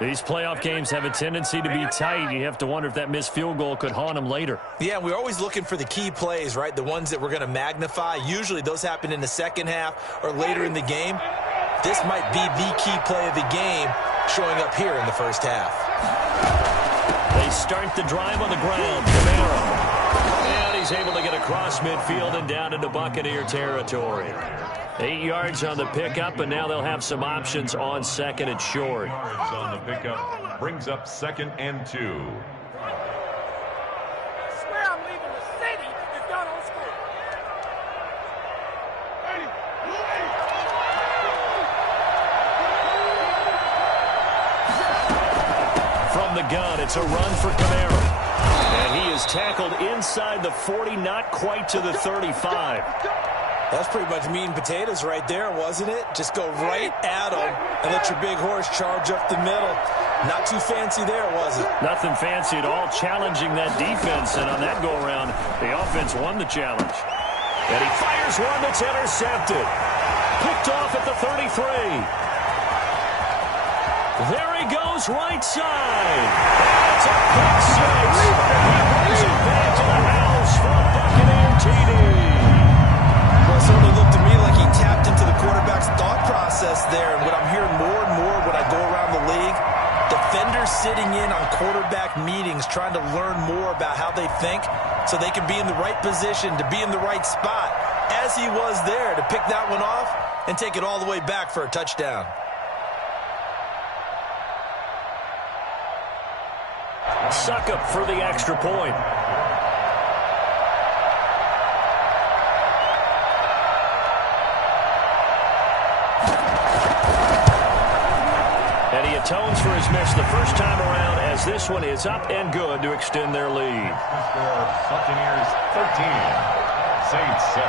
These playoff games have a tendency to be tight. You have to wonder if that missed field goal could haunt them later. Yeah, we're always looking for the key plays, right? The ones that we're going to magnify. Usually those happen in the second half or later in the game. This might be the key play of the game showing up here in the first half. They start the drive on the ground. Kamara. And he's able to get across midfield and down into Buccaneer territory. 8 yards on the pickup, and now they'll have some options on second and short. Yards on the pickup brings up 2nd and 2. I swear I'm leaving the city if y'all don't score. From the gun, it's a run for Kamara. And he is tackled inside the 40, not quite to the 35. That's pretty much meat and potatoes right there, wasn't it? Just go right at him and let your big horse charge up the middle. Not too fancy there, was it? Nothing fancy at all, challenging that defense. And on that go-around, the offense won the challenge. And he fires one that's intercepted. Picked off at the 33. There he goes, right side. It's a pick six. He brings it back to the house for a Buccaneer TD. Well, it certainly looked to me like he tapped into the quarterback's thought process there. And what I'm hearing more and more when I go around the league, defenders sitting in on quarterback meetings trying to learn more about how they think so they can be in the right position to be in the right spot, as he was there to pick that one off and take it all the way back for a touchdown. Succop for the extra point. And he atones for his miss the first time around, as this one is up and good to extend their lead. The score, Buccaneers 13, Saints 7.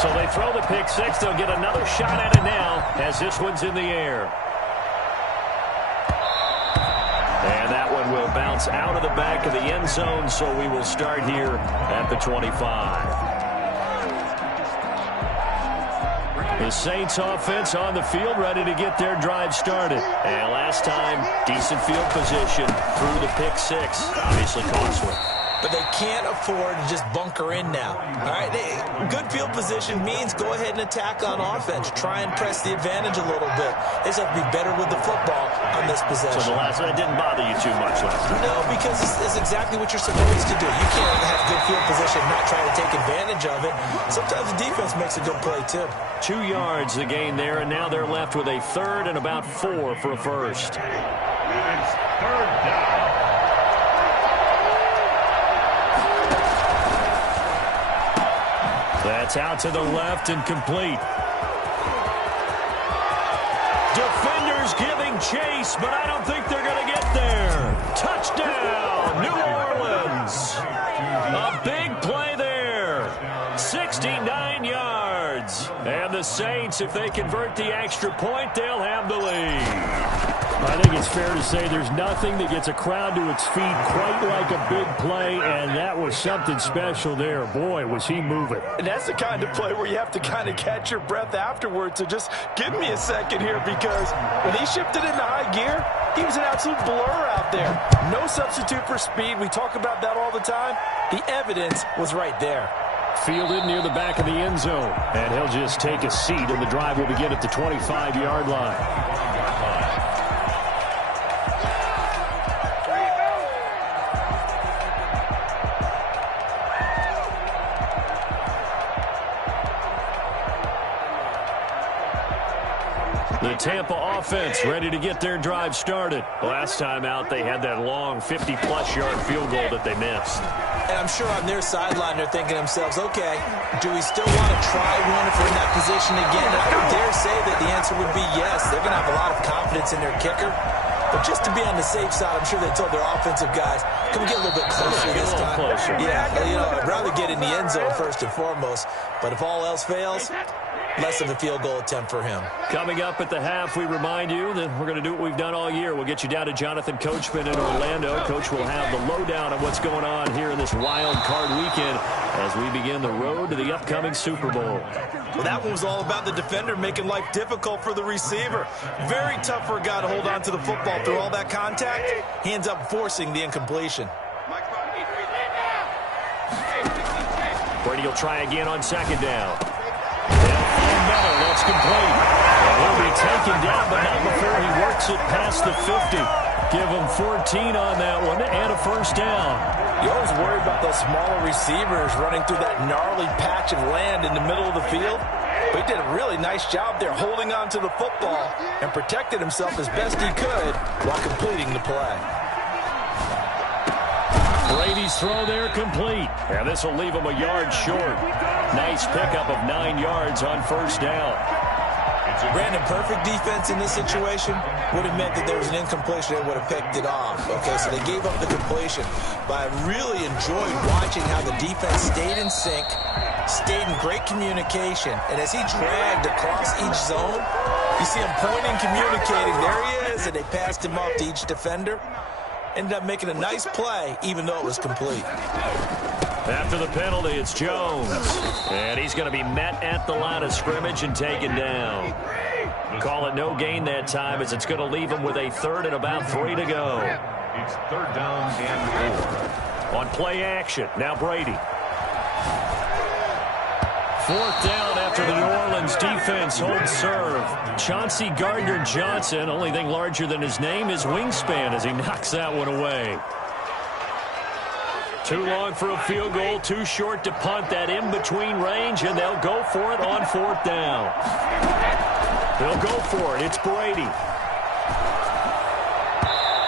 So they throw the pick six. They'll get another shot at it now as this one's in the air. And that one will bounce out of the back of the end zone, so we will start here at the 25. The Saints offense on the field, ready to get their drive started. And last time, decent field position through the pick six. Obviously costly. But they can't afford to just bunker in now. All right, good field position means go ahead and attack on offense. Try and press the advantage a little bit. They just have to be better with the football on this possession. So the last one didn't bother you too much last time? No, because it's exactly what you're supposed to do. You can't have good field position and not try to take advantage of it. Sometimes the defense makes a good play, too. 2 yards the gain there, and now they're left with a third and about 4 for a first. And it's 3rd down. That's out to the left and complete. Defenders giving chase, but I don't think they're going to get there. Touchdown, New Orleans. A big play there. 69 yards. And the Saints, if they convert the extra point, they'll have the lead. I think it's fair to say there's nothing that gets a crowd to its feet quite like a big play, and that was something special there. Boy, was he moving. And that's the kind of play where you have to kind of catch your breath afterwards. So just give me a second here, because when he shifted into high gear, he was an absolute blur out there. No substitute for speed. We talk about that all the time. The evidence was right there. Fielded near the back of the end zone, and he'll just take a seat, and the drive will begin at the 25-yard line. The Tampa offense ready to get their drive started. Last time out, they had that long 50-plus yard field goal that they missed. And I'm sure on their sideline they're thinking to themselves, okay, do we still want to try one if we're in that position again? And I would dare say that the answer would be yes. They're going to have a lot of confidence in their kicker. But just to be on the safe side, I'm sure they told their offensive guys, can we get a little bit closer this time? Closer. Yeah, I'd rather get in the end zone first and foremost. But if all else fails, less of a field goal attempt for him. Coming up at the half, we remind you that we're going to do what we've done all year. We'll get you down to Jonathan Coachman in Orlando. Coach will have the lowdown on what's going on here in this wild card weekend as we begin the road to the upcoming Super Bowl. Well, that one was all about the defender making life difficult for the receiver. Very tough for a guy to hold on to the football through all that contact. He ends up forcing the incompletion. Brady will try again on second down. That's complete. He'll be taken down, but not before he works it past the 50. Give him 14 on that one and a first down. You always worry about those smaller receivers running through that gnarly patch of land in the middle of the field. But he did a really nice job there holding on to the football and protected himself as best he could while completing the play. Brady's throw there complete. And this will leave him a yard short. Nice pickup of 9 yards on first down. Brandon, perfect defense in this situation would have meant that there was an incompletion and would have picked it off. Okay, so they gave up the completion. But I really enjoyed watching how the defense stayed in sync, stayed in great communication. And as he dragged across each zone, you see him pointing, communicating. There he is, and they passed him off to each defender. Ended up making a nice play, even though it was complete. After the penalty, it's Jones. And he's going to be met at the line of scrimmage and taken down. Call it no gain that time as it's going to leave him with a third and about 3 to go. It's third down and 4. On play action, now Brady. Fourth down after the New Orleans defense holds serve. Chauncey Gardner-Johnson, only thing larger than his name is wingspan as he knocks that one away. Too long for a field goal, too short to punt that in-between range, and they'll go for it on fourth down. They'll go for it. It's Brady.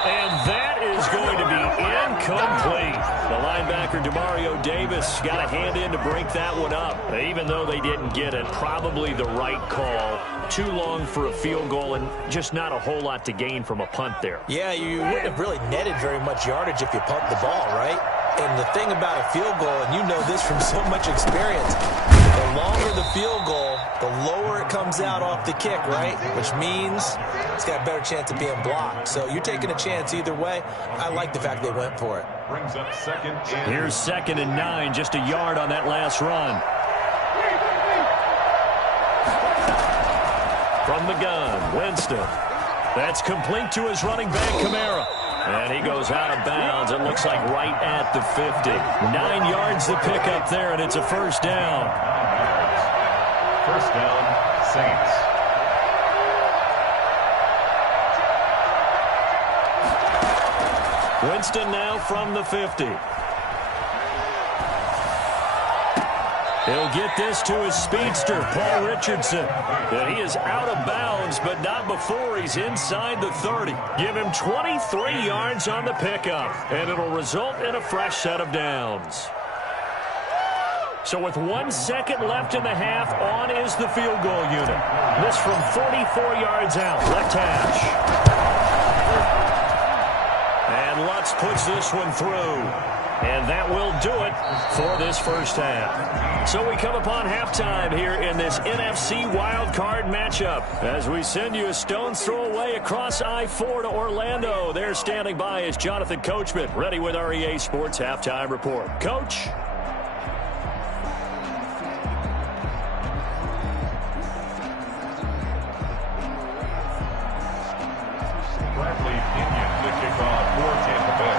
And that is going to be incomplete. The linebacker, Demario Davis, got a hand in to break that one up. Even though they didn't get it, probably the right call. Too long for a field goal and just not a whole lot to gain from a punt there. Yeah, you wouldn't have really netted very much yardage if you punt the ball, right? And the thing about a field goal, and you know this from so much experience, the longer the field goal, the lower it comes out off the kick, right? Which means it's got a better chance of being blocked. So you're taking a chance either way. I like the fact they went for it. Brings up second and... Here's 2nd and 9, just a yard on that last run. From the gun, Winston. That's complete to his running back, Kamara. And he goes out of bounds. It looks like right at the 50. 9 yards to pick up there, and it's a first down. 9 yards. First down, Saints. Winston now from the 50. He'll get this to his speedster, Paul Richardson. And he is out of bounds, but not before he's inside the 30. Give him 23 yards on the pickup, and it'll result in a fresh set of downs. So with 1 second left in the half, on is the field goal unit. This from 44 yards out, left hash. And Lutz puts this one through. And that will do it for this first half. So we come upon halftime here in this NFC wildcard matchup. As we send you a stone's throw away across I-4 to Orlando. There standing by is Jonathan Coachman, ready with our EA Sports Halftime Report. Coach. Bradley Pinion to kick off for Tampa Bay.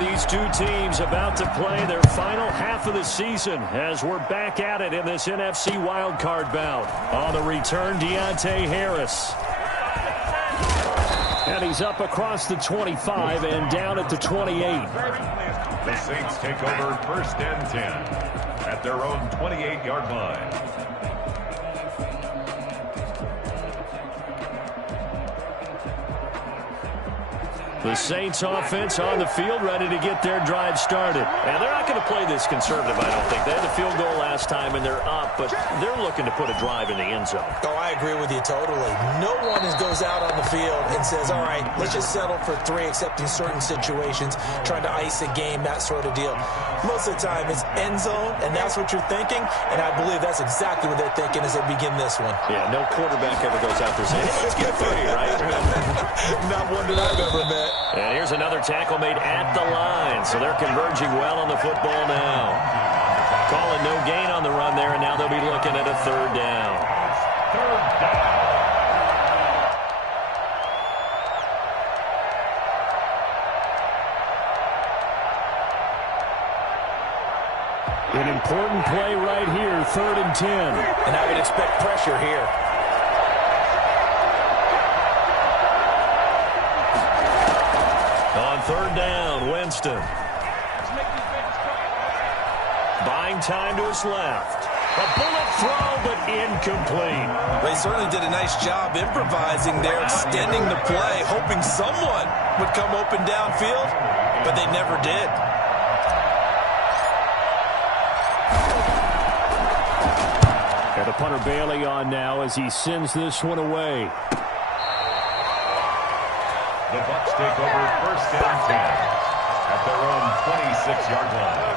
These two teams about to play their final half of the season as we're back at it in this NFC wildcard bout. On the return, Deontay Harris. And he's up across the 25 and down at the 28. The Saints take over first and 10 at their own 28-yard line. The Saints offense on the field, ready to get their drive started. And they're not going to play this conservative, I don't think. They had the field goal last time, and they're up, but they're looking to put a drive in the end zone. Oh, I agree with you totally. No one goes out on the field and says, all right, let's just settle for 3, except in certain situations, trying to ice a game, that sort of deal. Most of the time, it's end zone, and that's what you're thinking, and I believe that's exactly what they're thinking as they begin this one. Yeah, no quarterback ever goes out there saying, hey, let's get 3, right? Not one that I've ever met. And here's another tackle made at the line, so they're converging well on the football now. Calling no gain on the run there, and now they'll be looking at a 3rd down. 3rd down. An important play right here, 3rd and 10. And I would expect pressure here. On 3rd down, Winston. Buying time to his left. A bullet throw, but incomplete. They certainly did a nice job improvising there, extending the play, hoping someone would come open downfield, but they never did. And the punter Bailey on now as he sends this one away. The Bucs take over 1st and 10 at their own 26-yard line.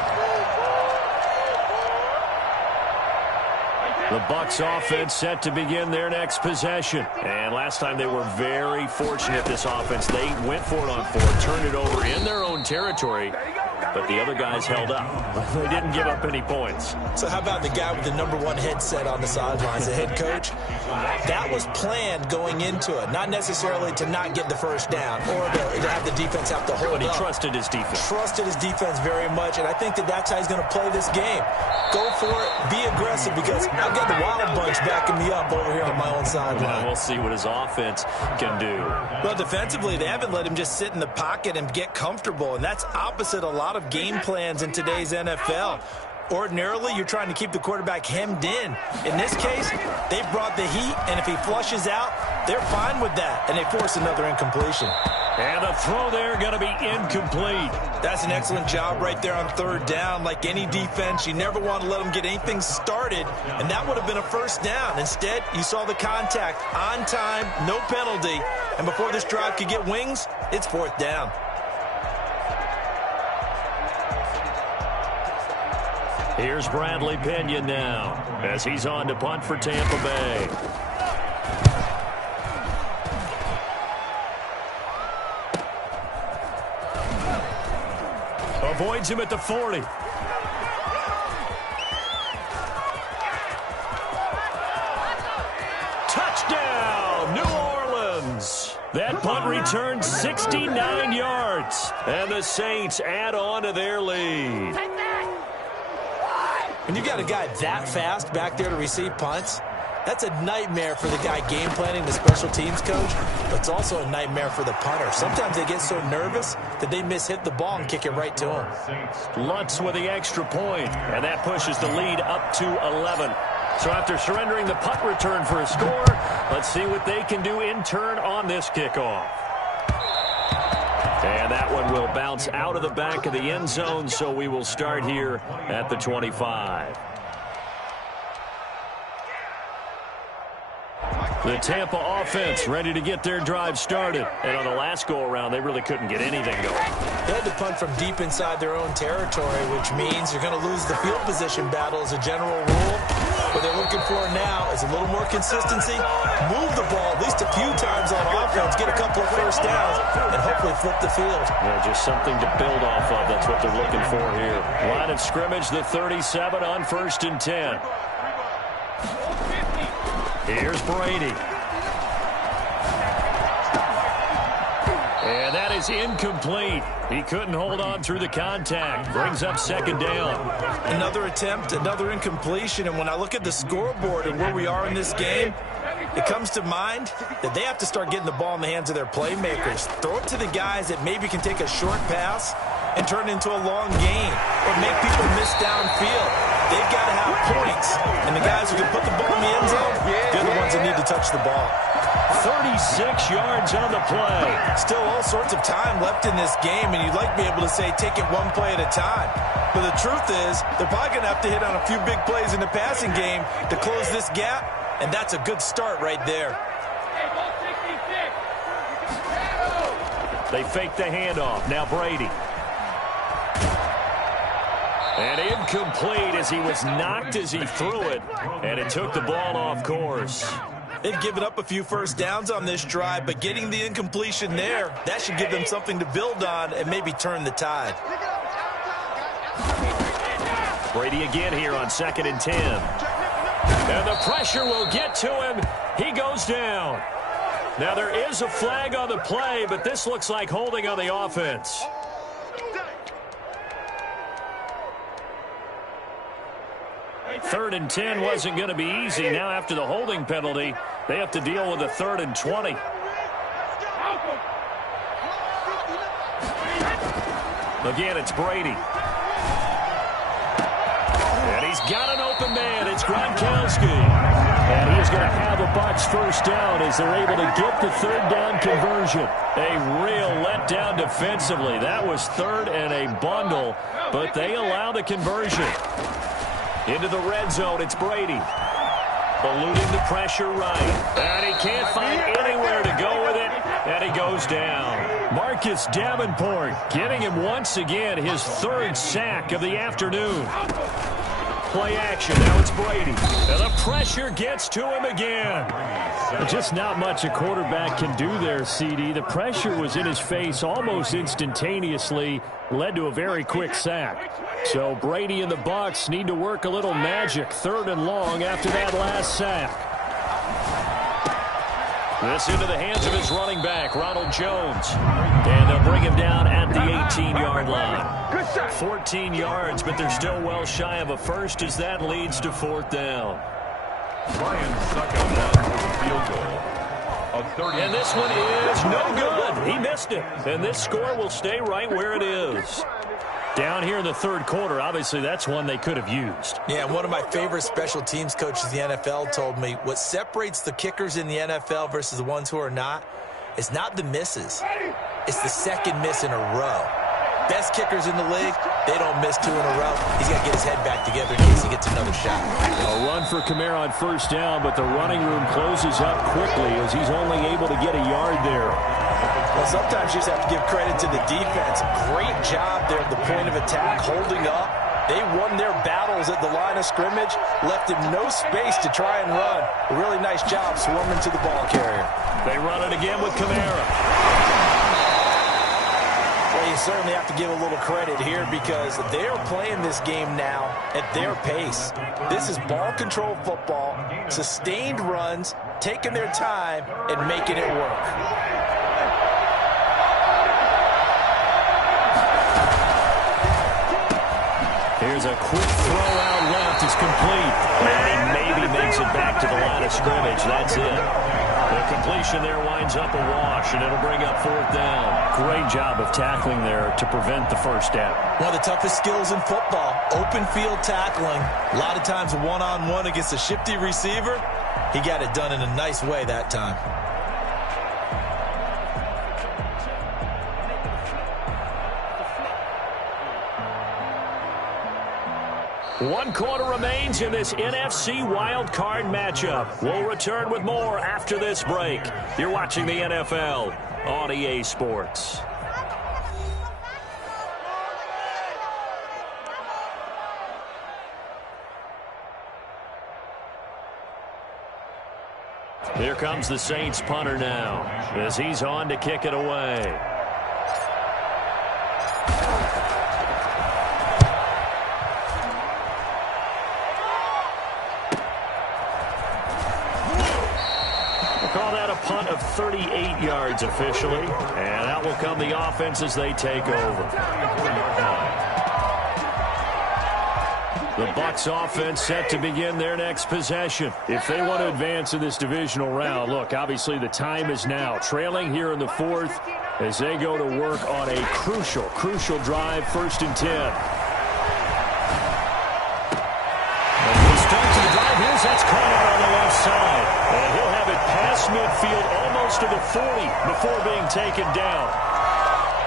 The Bucs offense set to begin their next possession. And last time they were very fortunate, this offense. They went for it on 4th, turned it over in their own territory, but the other guys held up. They didn't give up any points. So how about the guy with the #1 headset on the sidelines, the head coach? That was planned going into it, not necessarily to not get the 1st down or to have the defense have to hold But he up. trusted his defense. Trusted his defense very much, and I think that's how he's going to play this game. Go for it, be aggressive, because I've got the Wild Bunch backing me up over here on my own sideline. We'll see what his offense can do. Well, defensively, they haven't let him just sit in the pocket and get comfortable, and that's opposite a lot of game plans in today's NFL. Ordinarily, you're trying to keep the quarterback hemmed in. In this case, they brought the heat, and if he flushes out, they're fine with that, and they force another incompletion. And the throw there going to be incomplete. That's an excellent job right there on 3rd down. Like any defense, you never want to let them get anything started, and that would have been a 1st down. Instead, you saw the contact on time, no penalty, and before this drive could get wings, it's 4th down. Here's Bradley Pinion now as he's on to punt for Tampa Bay. Avoids him at the 40. Touchdown, New Orleans. That punt returned 69 yards. And the Saints add on to their lead. When you got a guy that fast back there to receive punts, that's a nightmare for the guy game planning, the special teams coach, but it's also a nightmare for the punter. Sometimes they get so nervous that they mishit the ball and kick it right to him. Lutz with the extra point, and that pushes the lead up to 11. So after surrendering the punt return for a score, let's see what they can do in turn on this kickoff. And that one will bounce out of the back of the end zone, so we will start here at the 25. The Tampa offense ready to get their drive started. And on the last go-around, they really couldn't get anything going. They had to punt from deep inside their own territory, which means you're going to lose the field position battle as a general rule. What they're looking for now is a little more consistency, move the ball at least a few times on offense, get a couple of 1st downs, and hopefully flip the field. Yeah, just something to build off of. That's what they're looking for here. Line of scrimmage, the 37 on 1st and 10. Here's Brady. And that is incomplete. He couldn't hold on through the contact. Brings up 2nd down. Another attempt, another incompletion, and when I look at the scoreboard and where we are in this game, it comes to mind that they have to start getting the ball in the hands of their playmakers. Throw it to the guys that maybe can take a short pass and turn it into a long game or make people miss downfield. They've got to have points, and the guys who can put the ball in the end zone, they're the ones that need to touch the ball. 36 yards on the play. Still all sorts of time left in this game, and you'd like to be able to say take it one play at a time. But the truth is, they're probably going to have to hit on a few big plays in the passing game to close this gap, and that's a good start right there. They fake the handoff. Now Brady. And incomplete as he was knocked as he threw it, and it took the ball off course. They've given up a few first downs on this drive, but getting the incompletion there, that should give them something to build on and maybe turn the tide. Brady again here on 2nd and 10. And the pressure will get to him. He goes down. Now there is a flag on the play, but this looks like holding on the offense. Third and 10 wasn't going to be easy. Now after the holding penalty, they have to deal with a 3rd and 20. Again, it's Brady. And he's got an open man. It's Gronkowski. And he is going to have a Bucs first down as they're able to get the 3rd down conversion. A real letdown defensively. That was 3rd and a bundle, but they allow the conversion. Into the red zone, it's Brady. Eluding the pressure right. And he can't find anywhere to go with it. And he goes down. Marcus Davenport getting him once again his 3rd sack of the afternoon. Play action. Now it's Brady. And the pressure gets to him again. Just not much a quarterback can do there, CD. The pressure was in his face almost instantaneously. Led to a very quick sack. So Brady and the Bucs need to work a little magic. 3rd and long after that last sack. This into the hands of his running back, Ronald Jones. And they'll bring him down at the 18-yard line. 14 yards, but they're still well shy of a first as that leads to 4th down. Lions suck at one with a field goal. And this one is no good. He missed it. And this score will stay right where it is. Down here in the 3rd quarter, obviously that's one they could have used. Yeah, one of my favorite special teams coaches in the NFL told me what separates the kickers in the NFL versus the ones who are not is not the misses. It's the 2nd miss in a row. Best kickers in the league, they don't miss 2 in a row. He's got to get his head back together in case he gets another shot. A run for Kamara on 1st down, but the running room closes up quickly as he's only able to get a yard there. Well, sometimes you just have to give credit to the defense. Great job there at the point of attack, holding up. They won their battles at the line of scrimmage, left him no space to try and run. A really nice job swarming to the ball carrier. They run it again with Kamara. Well, you certainly have to give a little credit here because they're playing this game now at their pace. This is ball control football, sustained runs, taking their time, and making it work. Here's a quick throw out left. It's complete. And he maybe makes it back to the line of scrimmage. That's it. The completion there winds up a wash, and it'll bring up 4th down. Great job of tackling there to prevent the first down. One of the toughest skills in football, open field tackling. A lot of times one-on-one against a shifty receiver. He got it done in a nice way that time. One quarter remains in this NFC wildcard matchup. We'll return with more after this break. You're watching the NFL on EA Sports. Here comes the Saints punter now as he's on to kick it away. Call that a punt of 38 yards officially. And out will come the offense as they take over. The Bucs offense set to begin their next possession. If they want to advance in this divisional round, look, obviously the time is now. Trailing here in the 4th, as they go to work on a crucial drive, 1st and 10. And he starts the drive. Here's that's caught out on the left side. And he'll have it past midfield almost to the 40 before being taken down.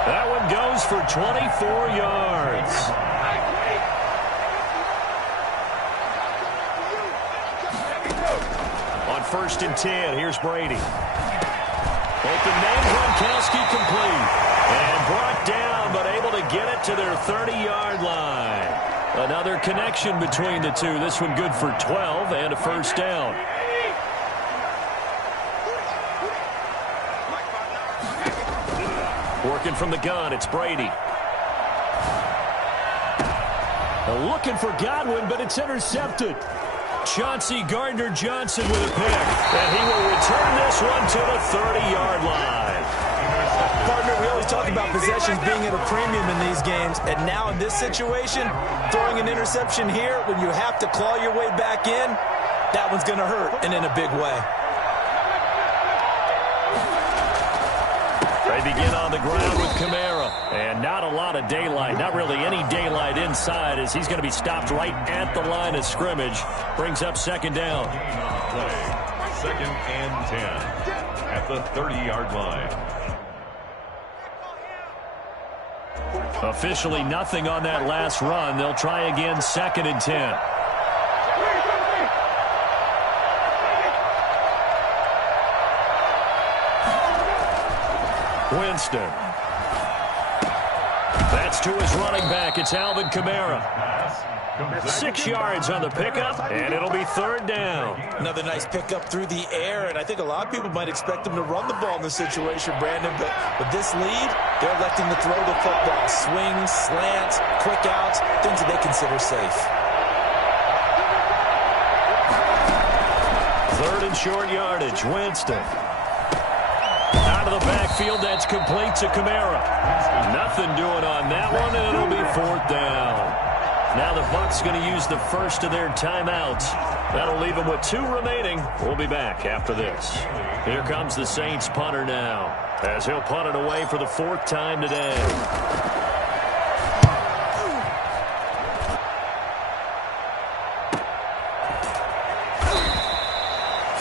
That one goes for 24 yards. On 1st and 10, here's Brady. Open man, Gronkowski complete. And brought down, but able to get it to their 30-yard line. Another connection between the two. This one good for 12 and a 1st down. Working from the gun, it's Brady. Looking for Godwin, but it's intercepted. Chauncey Gardner-Johnson with a pick. And he will return this one to the 30-yard line. Partner, we always talk about possessions being at a premium in these games. And now in this situation, throwing an interception here when you have to claw your way back in, that one's going to hurt, and in a big way. They begin on the ground with Kamara. And not a lot of daylight, not really any daylight inside, as he's going to be stopped right at the line of scrimmage. Brings up 2nd down. Play. 2nd and 10 at the 30-yard line. Officially nothing on that last run. They'll try again, 2nd and 10. Winston. That's to his running back. It's Alvin Kamara. 6 yards on the pickup, and it'll be 3rd down. Another nice pickup through the air, and I think a lot of people might expect him to run the ball in this situation, Brandon, but with this lead, they're electing to throw the football. Swings, slants, quick outs, things that they consider safe. 3rd and short yardage. Winston. Out of the backfield, that's complete to Kamara. Nothing doing on that one, and it'll be 4th down. Now the Bucs going to use the first of their timeouts. That'll leave them with 2 remaining. We'll be back after this. Here comes the Saints punter now, as he'll punt it away for the 4th time today.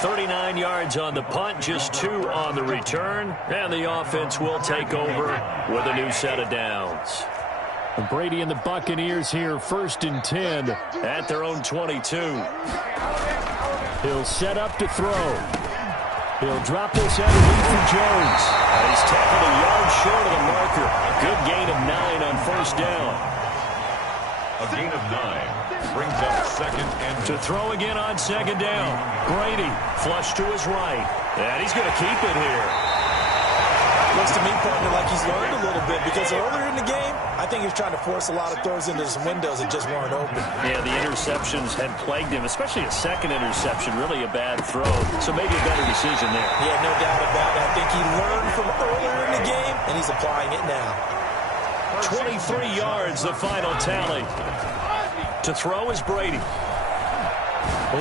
39 yards on the punt, just 2 on the return, and the offense will take over with a new set of downs. Brady and the Buccaneers here, 1st and 10 at their own 22. He'll set up to throw. He'll drop this underneath for Jones. He's tackled a yard short of the marker. Good gain of 9 on 1st down. A gain of 9 brings up 2nd and to throw again on 2nd down. Brady flush to his right, and he's going to keep it here. Looks to me, partner, like he's learned a little bit, because earlier in the game, I think he was trying to force a lot of throws into some windows that just weren't open. Yeah, the interceptions had plagued him, especially a 2nd interception, really a bad throw. So maybe a better decision there. Yeah, no doubt about it. I think he learned from earlier in the game, and he's applying it now. 23 yards, the final tally. To throw is Brady.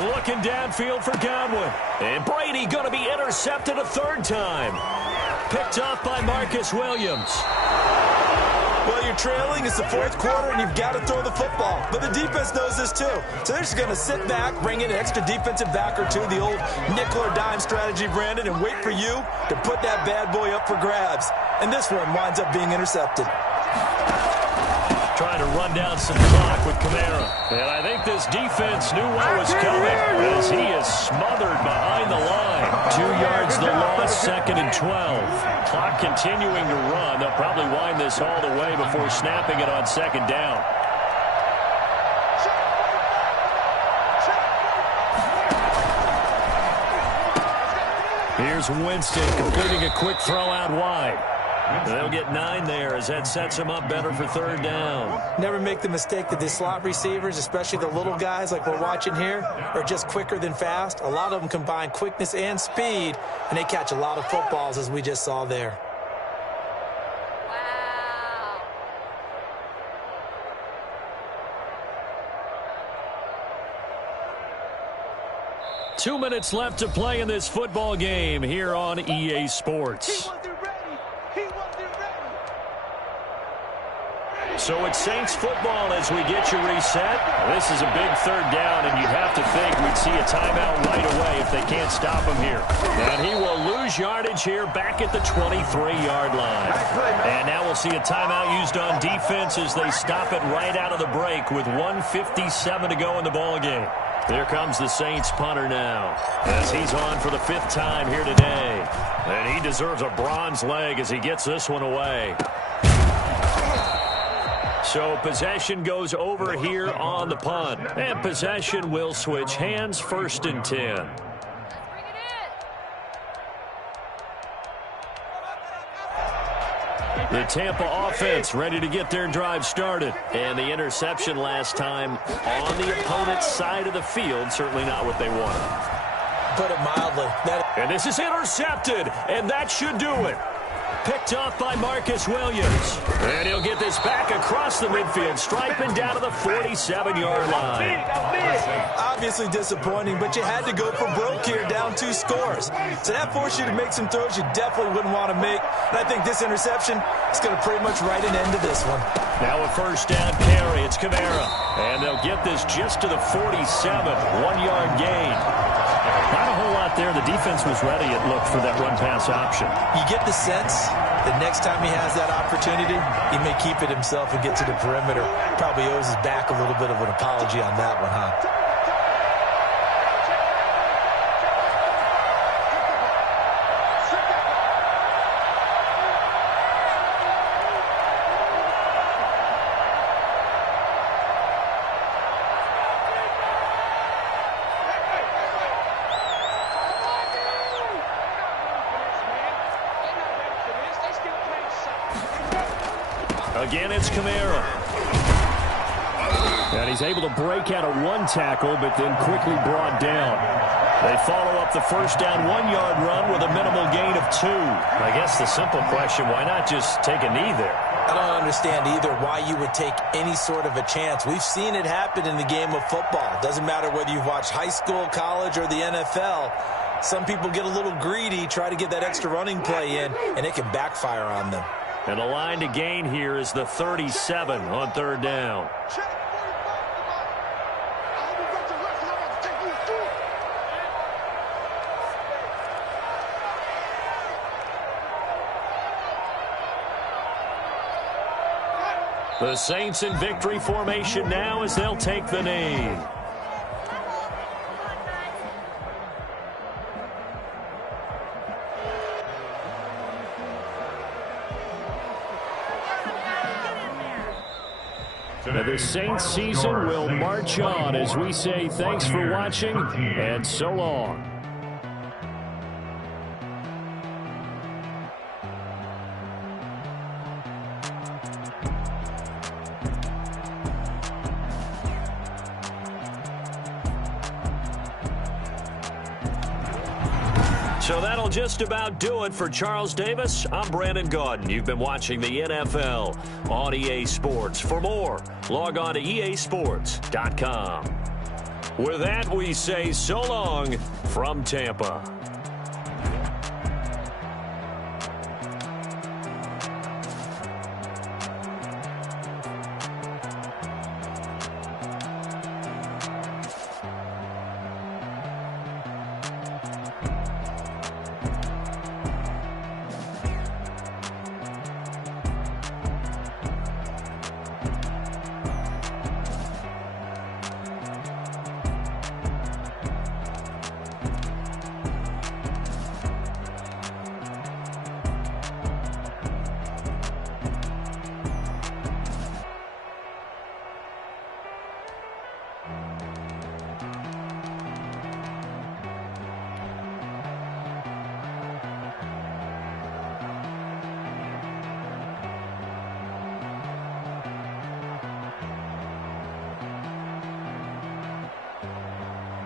Looking downfield for Godwin. And Brady going to be intercepted a 3rd time. Picked off by Marcus Williams. Well, you're trailing. It's the 4th quarter, and you've got to throw the football. But the defense knows this, too. So they're just going to sit back, bring in an extra defensive back or 2, the old nickel or dime strategy, Brandon, and wait for you to put that bad boy up for grabs. And this one winds up being intercepted. Trying to run down some clock with Kamara. And I think this defense knew what was coming, as he is smothered behind the line. 2 yards the loss, 2nd and 12. Clock continuing to run. They'll probably wind this all the way before snapping it on 2nd down. Here's Winston completing a quick throw out wide. They'll get 9 there, as that sets them up better for 3rd down. Never make the mistake that the slot receivers, especially the little guys like we're watching here, are just quicker than fast. A lot of them combine quickness and speed, and they catch a lot of footballs, as we just saw there. Wow. 2 minutes left to play in this football game here on EA Sports. He wasn't ready. So it's Saints football as we get you reset. This is a big third down, and you'd have to think we'd see a timeout right away if they can't stop him here. And he will lose yardage here back at the 23-yard line. And now we'll see a timeout used on defense as they stop it right out of the break with 1:57 to go in the ballgame. Here comes the Saints punter now as he's on for the 5th time here today. And he deserves a bronze leg as he gets this one away. So possession goes over here on the punt. And possession will switch hands, 1st and 10. The Tampa offense ready to get their drive started. And the interception last time on the opponent's side of the field, certainly not what they wanted. Put it mildly. And this is intercepted, and that should do it. Picked off by Marcus Williams. And he'll get this back across the midfield, striping down to the 47-yard line. Obviously disappointing, but you had to go for broke here, down 2 scores. So that forced you to make some throws you definitely wouldn't want to make. And I think this interception is going to pretty much write an end to this one. Now a 1st down carry. It's Kamara. And they'll get this just to the 47, 1-yard gain. Not a whole lot there. The defense was ready, it looked, for that run-pass option. You get the sense that next time he has that opportunity, he may keep it himself and get to the perimeter. Probably owes his back a little bit of an apology on that one, huh? Again, it's Kamara. And he's able to break out of 1 tackle, but then quickly brought down. They follow up the 1st down 1-yard run with a minimal gain of 2. I guess the simple question, why not just take a knee there? I don't understand either why you would take any sort of a chance. We've seen it happen in the game of football. It doesn't matter whether you've watched high school, college, or the NFL. Some people get a little greedy, try to get that extra running play in, and it can backfire on them. And the line to gain here is the 37 on 3rd down. The Saints in victory formation now as they'll take the knee. The Saints season will march on as we say thanks for watching and so long. So that'll just about do it for Charles Davis. I'm Brandon Gaudin. You've been watching the NFL on EA Sports. For more, log on to easports.com. With that, we say so long from Tampa.